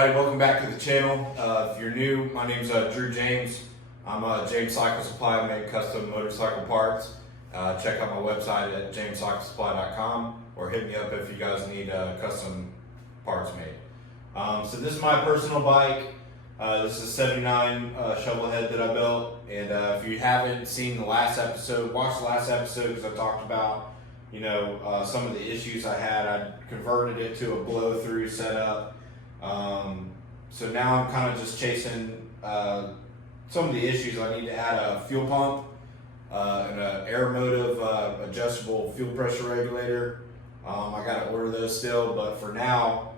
everybody, welcome back to the channel. If you're new, my name's Drew James. I'm James Cycle Supply. I make custom motorcycle parts. Check out my website at JAMESCYCLESUPPLY.com or hit me up if you guys need custom parts made. So this is my personal bike. This is a 79 shovel head that I built, and if you haven't seen the last episode, watch the last episode because I talked about some of the issues I had. I converted it to a blow-through setup. So now I'm kind of just chasing some of the issues. I need to add a fuel pump, and an air motive adjustable fuel pressure regulator. I got to order those still, but for now,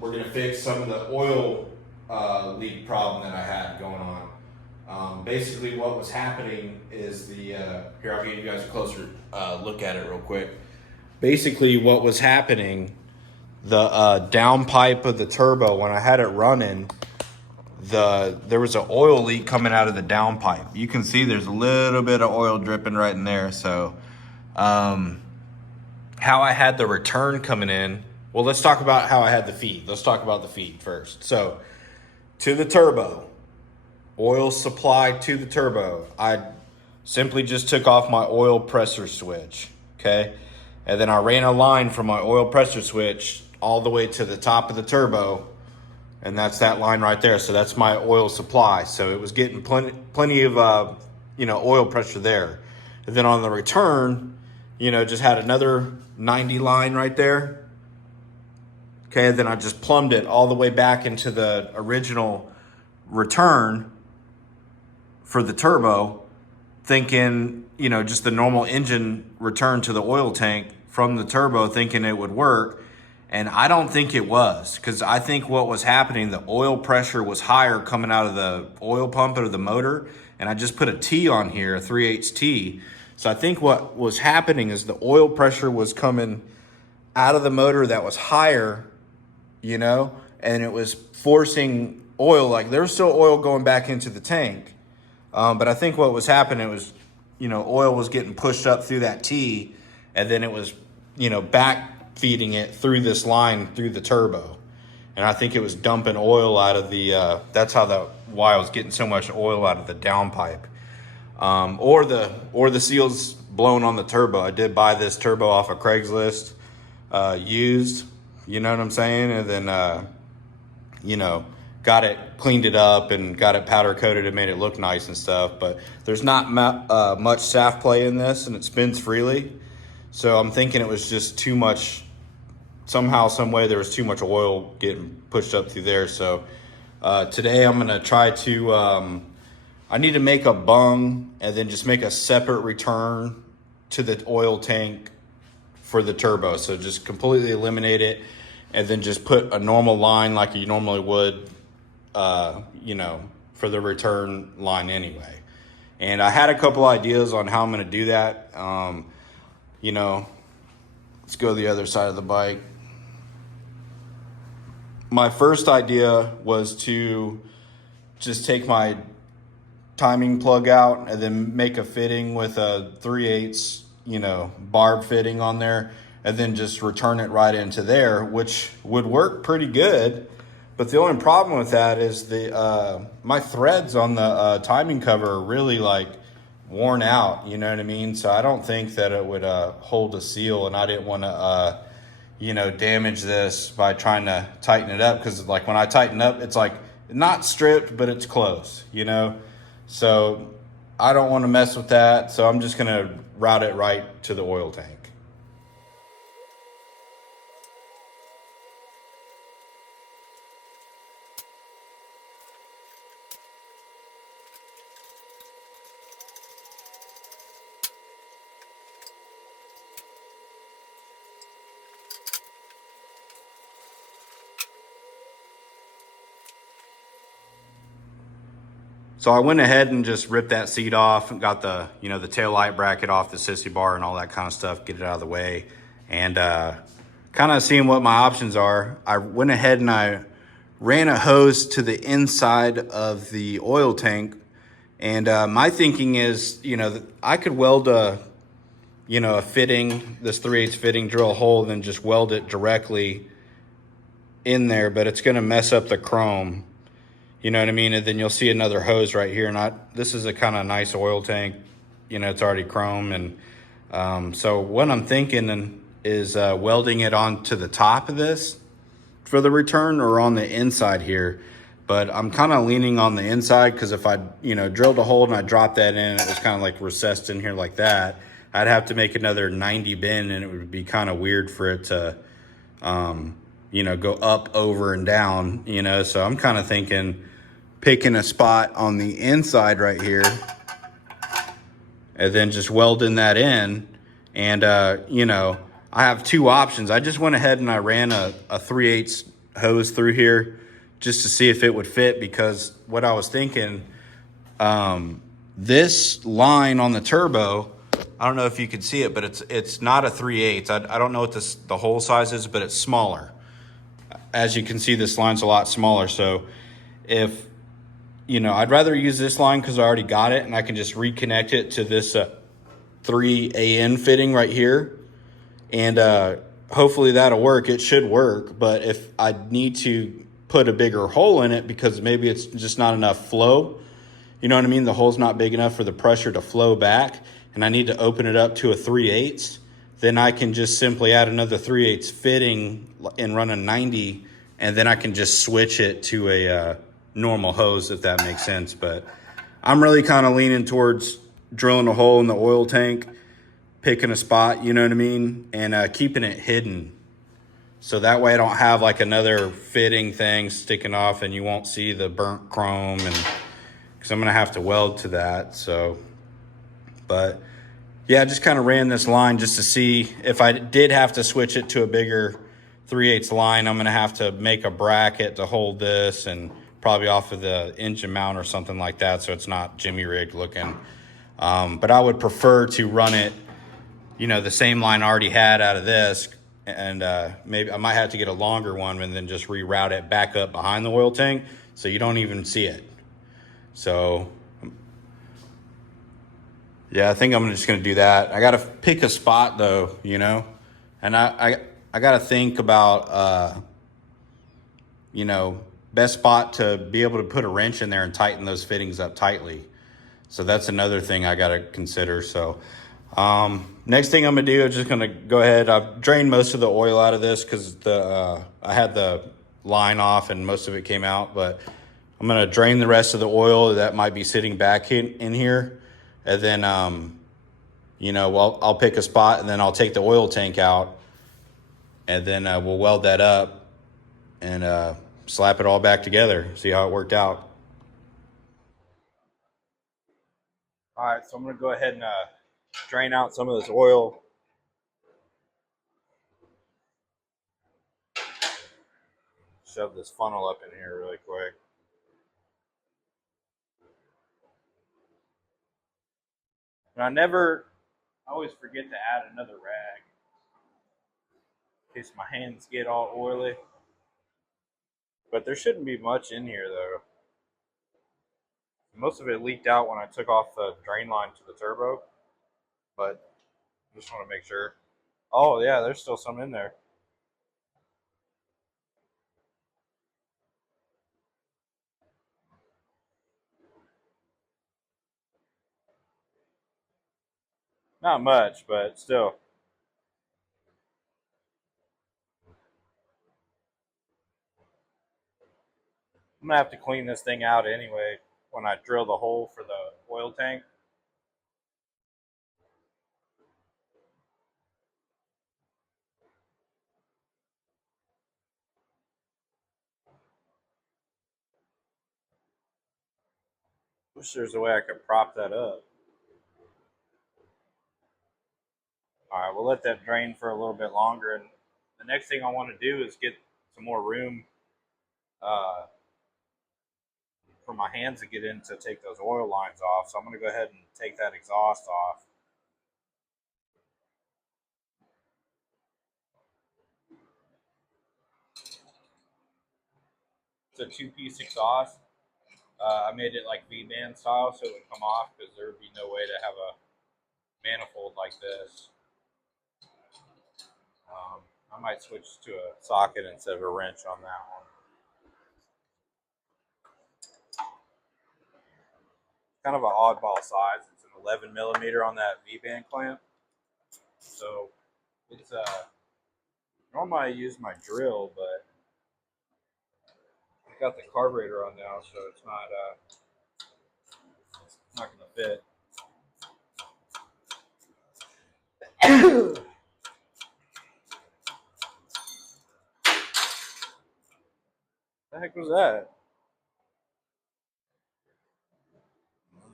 we're going to fix some of the oil leak problem that I had going on. Basically what was happening is here, I'll give you guys a closer look at it real quick. Basically what was happening, the downpipe of the turbo, when I had it running, there was an oil leak coming out of the downpipe. You can see there's a little bit of oil dripping right in there. So how I had the return coming in, well, let's talk about how I had the feed. Let's talk about the feed first. So to the turbo, oil supply to the turbo, I simply just took off my oil pressure switch, okay? And then I ran a line from my oil pressure switch all the way to the top of the turbo, and that's that line right there. So that's my oil supply. So it was getting plenty of oil pressure there. And then on the return, just had another 90 line right there. Okay, then I just plumbed it all the way back into the original return for the turbo, thinking, just the normal engine return to the oil tank from the turbo, thinking it would work. And I don't think it was, because I think what was happening, the oil pressure was higher coming out of the oil pump or the motor. And I just put a T on here, a 3/8 T. So I think what was happening is the oil pressure was coming out of the motor that was higher, and it was forcing oil. Like there was still oil going back into the tank. But I think what was happening was, oil was getting pushed up through that T, and then it was, back feeding it through this line through the turbo. And I think it was dumping oil out of the, that's why I was getting so much oil out of the downpipe. Or the seals blown on the turbo. I did buy this turbo off of Craigslist, used, you know what I'm saying? And then, got it, cleaned it up and got it powder coated and made it look nice and stuff. But there's not much shaft play in this, and it spins freely. So I'm thinking it was just too much, somehow, some way there was too much oil getting pushed up through there. So today I'm gonna try to, I need to make a bung and then just make a separate return to the oil tank for the turbo. So just completely eliminate it and then just put a normal line like you normally would, for the return line anyway. And I had a couple ideas on how I'm going to do that. Let's go to the other side of the bike. My first idea was to just take my timing plug out and then make a fitting with a 3/8, barb fitting on there, and then just return it right into there, which would work pretty good. But the only problem with that is my threads on the timing cover are really worn out, you know what I mean? So I don't think that it would hold a seal, and I didn't want to damage this by trying to tighten it up, because when I tighten up, it's not stripped, but it's close, So I don't want to mess with that, so I'm just gonna route it right to the oil tank. So I went ahead and just ripped that seat off and got the, the tail light bracket off, the sissybar and all that kind of stuff, get it out of the way. And kind of seeing what my options are, I went ahead and I ran a hose to the inside of the oil tank. And my thinking is, I could weld a fitting, this 3/8 fitting, drill a hole, and then just weld it directly in there, but it's going to mess up the chrome. You know what I mean? And then you'll see another hose right here. And this is a kind of nice oil tank. You know, it's already chrome. And so what I'm thinking is welding it onto the top of this for the return, or on the inside here. But I'm kind of leaning on the inside, because if I, drilled a hole and I dropped that in, it was kind of like recessed in here like that, I'd have to make another 90 bend, and it would be kind of weird for it to, go up, over, and down, So I'm kind of thinking picking a spot on the inside right here and then just welding that in. And, I have two options. I just went ahead and I ran a 3/8 hose through here just to see if it would fit, because what I was thinking, this line on the turbo, I don't know if you can see it, but it's not a 3/8. I don't know what the hole size is, but it's smaller. As you can see, this line's a lot smaller. So if, I'd rather use this line because I already got it, and I can just reconnect it to this 3AN fitting right here. And hopefully that'll work. It should work. But if I need to put a bigger hole in it because maybe it's just not enough flow, you know what I mean? The hole's not big enough for the pressure to flow back, and I need to open it up to a 3/8, then I can just simply add another 3/8 fitting and run a 90, and then I can just switch it to a normal hose, if that makes sense. But I'm really kind of leaning towards drilling a hole in the oil tank, picking a spot, you know what I mean, and keeping it hidden. So that way I don't have like another fitting thing sticking off and you won't see the burnt chrome, and because I'm going to have to weld to that. So, but yeah, I just kind of ran this line just to see if I did have to switch it to a bigger 3/8 line, I'm going to have to make a bracket to hold this, and probably off of the engine mount or something like that, so it's not Jimmy rigged looking. But I would prefer to run it, the same line I already had out of this, and maybe I might have to get a longer one and then just reroute it back up behind the oil tank so you don't even see it. So yeah, I think I'm just going to do that. I got to pick a spot though, and I got to think about, best spot to be able to put a wrench in there and tighten those fittings up tightly. So that's another thing I got to consider. So next thing I'm going to do is just going to go ahead. I've drained most of the oil out of this because I had the line off and most of it came out, but I'm going to drain the rest of the oil that might be sitting back in here. And then, I'll pick a spot, and then I'll take the oil tank out, and then we'll weld that up and slap it all back together, see how it worked out. All right, so I'm going to go ahead and drain out some of this oil. Shove this funnel up in here really quick. And I always forget to add another rag in case my hands get all oily. But there shouldn't be much in here though. Most of it leaked out when I took off the drain line to the turbo, but just want to make sure. Oh yeah, there's still some in there. Not much, but still. I'm gonna have to clean this thing out anyway when I drill the hole for the oil tank. Wish there's a way I could prop that up. All right, we'll let that drain for a little bit longer, and the next thing I want to do is get some more room uh, for my hands to get in to take those oil lines off. So I'm going to go ahead and take that exhaust off. It's a two-piece exhaust. I made it like V-band style so it would come off, because there would be no way to have a manifold like this. I might switch to a socket instead of a wrench on that one. Kind of an oddball size. It's an 11 millimeter on that V-band clamp. So it's normally I use my drill, but I got the carburetor on now, so it's not gonna fit. The heck was that?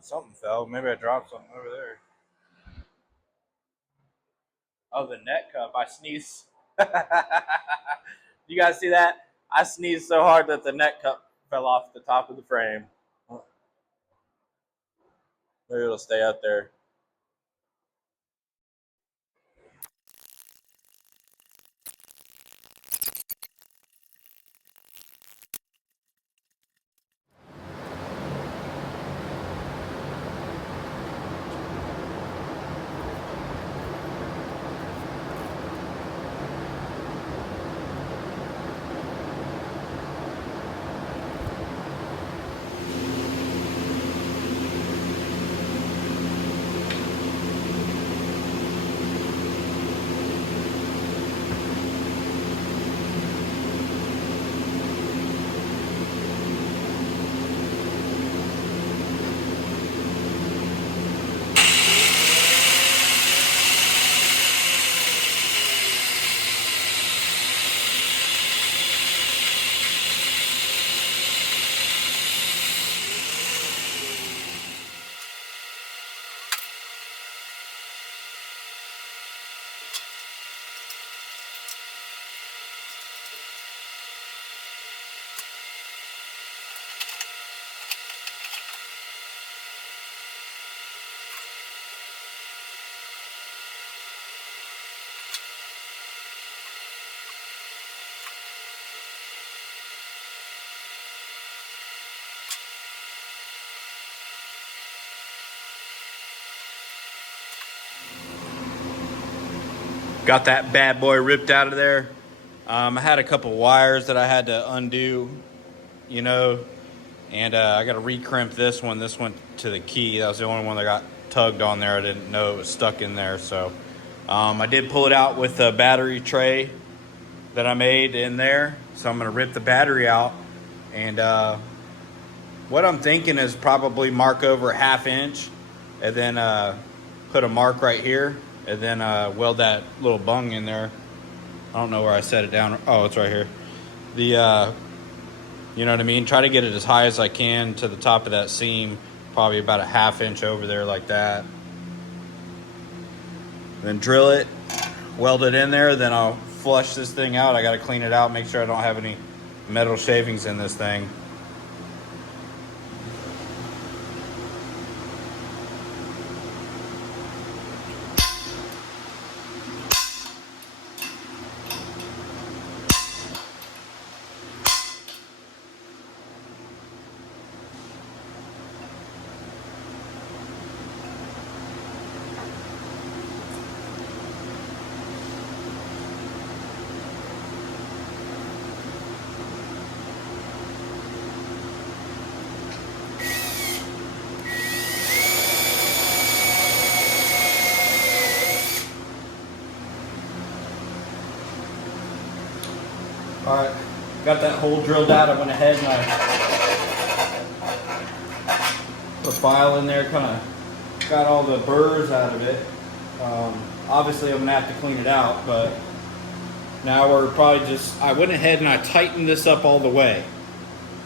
Something fell. Maybe I dropped something over there. Oh, the net cup. I sneezed. You guys see that? I sneezed so hard that the net cup fell off the top of the frame. Maybe it'll stay up there. Got that bad boy ripped out of there. I had a couple wires that I had to undo, you know, and I got to recrimp this one. This went to the key. That was the only one that got tugged on there. I didn't know it was stuck in there. So I did pull it out with a battery tray that I made in there. So I'm going to rip the battery out. And what I'm thinking is probably mark over a 1/2 inch and then put a mark right here and then weld that little bung in there. I don't know where I set it down. Oh, it's right here. The you know what I mean? Try to get it as high as I can to the top of that seam, probably about a 1/2 inch over there like that. Then drill it, weld it in there, then I'll flush this thing out. I gotta clean it out, make sure I don't have any metal shavings in this thing. All right, got that hole drilled out. I went ahead and I put a file in there, kind of got all the burrs out of it. Obviously, I'm gonna have to clean it out, but now we're probably just, I went ahead and I tightened this up all the way.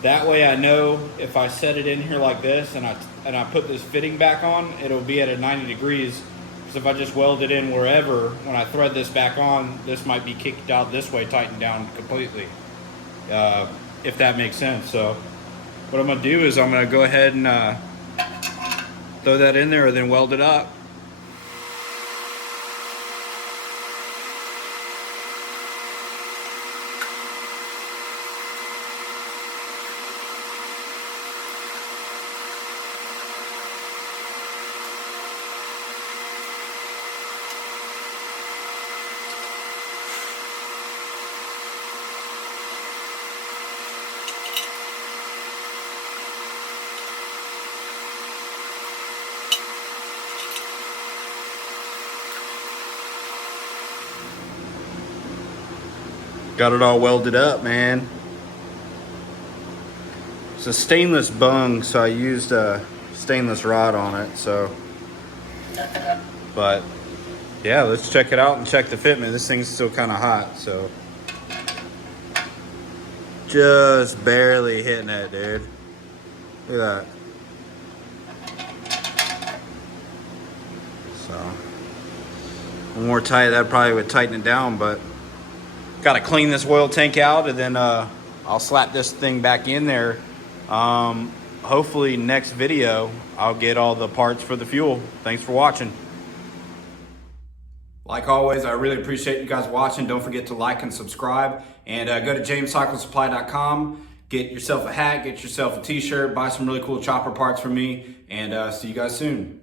That way I know if I set it in here like this and I put this fitting back on, it'll be at a 90 degrees. Because if I just weld it in wherever, when I thread this back on, this might be kicked out this way, tightened down completely. If that makes sense. So what I'm gonna do is I'm gonna go ahead and throw that in there and then weld it up. Got it all welded up, man. It's a stainless bung, so I used a stainless rod on it, so. But yeah, let's check it out and check the fitment. This thing's still kind of hot, so. Just barely hitting it, dude. Look at that. So, one more tight, that probably would tighten it down, but gotta clean this oil tank out, and then I'll slap this thing back in there. Hopefully next video, I'll get all the parts for the fuel. Thanks for watching. Like always, I really appreciate you guys watching. Don't forget to like and subscribe, and go to JAMESCYCLESUPPLY.com. Get yourself a hat, get yourself a t-shirt, buy some really cool chopper parts from me, and see you guys soon.